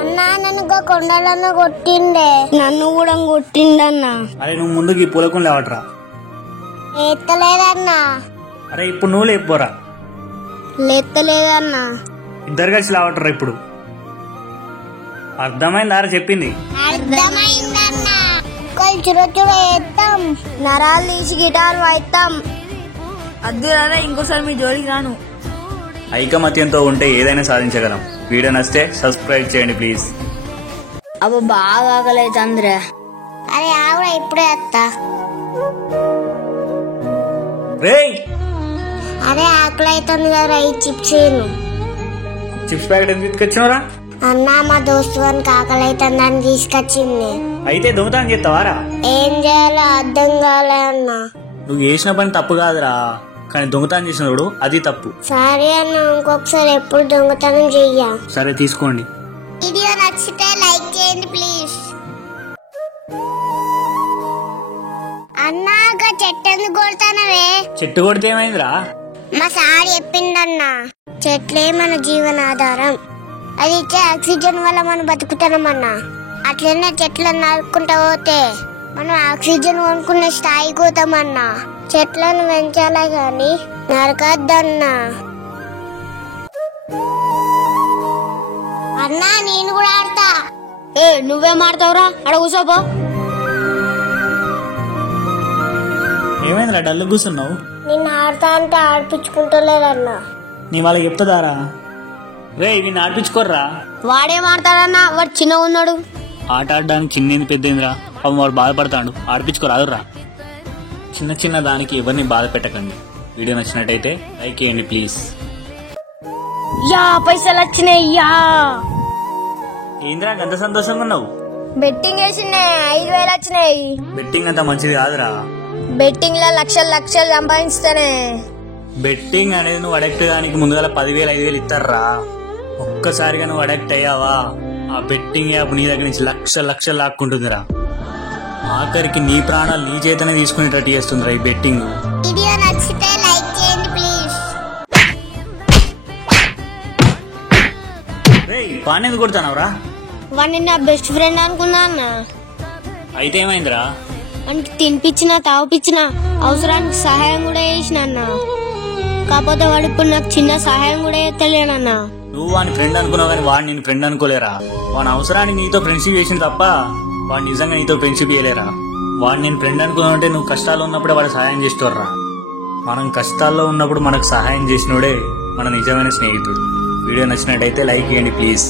అన్నా నన్ను కొండలన్న కొట్టిండే. నన్ను కూడా కొట్టిండన్నా. అరే నువ్వు ముందుకి పూలకుండా లేవట్రా. లేత్తలేదన్నా. అరే ఇప్పుడు నువ్వు లేకపోరా. లేత్తలేదన్నా. ఇద్దరు కలిసి లేవట్రా. ఇప్పుడు అర్థమైందారా చెప్పింది? అర్థమైందన్నా. నరాలు తీసి గిటార్ వాయిస్తాం. అద్దు రారా, ఇంకోసారి మీ జోలికి రాను. ఐకమత్యంతో ఉంటే ఏదైనా సాధించగలం. వీడియో నచ్చితే సబ్స్క్రైబ్ చేయండి ప్లీజ్. అబ్బా బాగా ఆకలైతుందిరా. అరే ఆవిడ ఇప్పుడే వస్తా. అరే ఆకలి అవుతుంది కదా, ఈ చిప్స్ ప్యాకెట్ ఎందుకు తీసుకొచ్చినవరా? అన్నా మా దోస్తు గారికి ఆకలి అవుతుందని తీసుకొచ్చింది. అయితే దొంగతనం చేస్తావారా? ఏం చేయాలో అర్థం కాలే అన్నా. నువ్వు చేసిన పని తప్పు కాదురా, కానీ దొంగతనం చేసినప్పుడు అది తప్పు. సరే అన్న, ఇంకొకసారి ఎప్పుడు దొంగతనం చెయ్యా. సరే తీసుకోండి. వీడియో నచ్చితే లైక్ చేయండి ప్లీజ్. అన్నాగా చెట్టు ఎందుకు కొడతానవే? చెట్టు కొడితే ఏమైందిరా? మా సార్ చెప్పిండన్నా, చెట్లే మన జీవనాధారం, అది ఇచ్చే ఆక్సిజన్ వల్ల మనం బతుకుతున్నామన్నా. అట్లనే చెట్లను నరుక్కుంటా పోతే మనం ఆక్సిజన్ కొనుక్కునే స్థాయికి పోతామన్నా. చెట్లను పెంచాలా గాని నరకద్దన్నా. అన్నా నేను కూడా ఆడతా. నువ్వేం ఆడతావురా? అడ కూర్చోపో. ఏమైందిరా డల్లు కూర్చున్నావు? నిన్ను ఆడతా అంటే ఆడిపించుకుంటలేదన్నా. నీ వాళ్ళకి చెప్తాదారా? రే వీడిని ఆడిపించుకోర్రా. వాడేం ఆడతాడన్నా, వాడు చిన్నగా ఉన్నాడు. ఆట ఆడడానికి చిన్నేంది పెద్దేందిరా? పాపం వాడు బాధపడతాడు. ఆడిపించుకోరాదురా. చిన్న చిన్న దానికి ఎవరిని బాధ పెట్టకండి. వీడియో నచ్చినట్టయితే లైక్ చేయండి ప్లీజ్. యా పైసలు వచ్చినాయ్యా. ఏంద్రా గంత సంతోషంగా ఉన్నావు? బెట్టింగ్ వేసిండే 5,000 వచ్చినాయి. బెట్టింగ్ అంత మంచిది కాదురా. బెట్టింగ్ లో లక్షలు లక్షలు సంపాదిస్తానే. బెట్టింగ్ అనేది నువ్వు అడక్ట్ కానికి ముందుగా 10,000 5,000 ఇస్తారా. ఒక్కసారిగా నువ్వు అడక్ట్ అయ్యావా, ఆ బెట్టింగ్ యాప్ నీ దగ్గర నుంచి లక్షలు లక్షలు లాక్కుంటుందిరా. ఆఖరికి నీ ప్రాణాలు నీ చేతనే తీసుకునేటట్టు చేస్తుందిరా ఈ బెట్టింగ్. వీడియో నచ్చితే లైక్ చేయండి ప్లీజ్. పాన్ ఎందుకు కొడుతున్నావురా? వాడిని నా బెస్ట్ ఫ్రెండ్ అనుకున్నా అన్న. అయితే ఏమైందిరా? అంటే తినిపించిన తాగిపించిన అవసరానికి సహాయం కూడా చేసిన అన్న. కాకపోతే వాడు ఇప్పుడు నాకు చిన్న సహాయం కూడా చేస్తలేనన్నా. నువ్వు వాడిని ఫ్రెండ్ అనుకున్నావు కానీ వాడు నేను ఫ్రెండ్ అనుకోలేరా. వాడి అవసరానికి నీతో ఫ్రెండ్షిప్ చేసిన తప్ప వాడు నిజంగా నీతో ఫ్రెండ్షిప్ చేయలేరా. వాడు నేను ఫ్రెండ్ అనుకున్నావంటే నువ్వు కష్టాల్లో ఉన్నప్పుడే వాడు సహాయం చేస్తారా. మనం కష్టాల్లో ఉన్నప్పుడు మనకు సహాయం చేసినోడే మన నిజమైన స్నేహితుడు. వీడియో నచ్చినట్టయితే లైక్ చేయండి ప్లీజ్.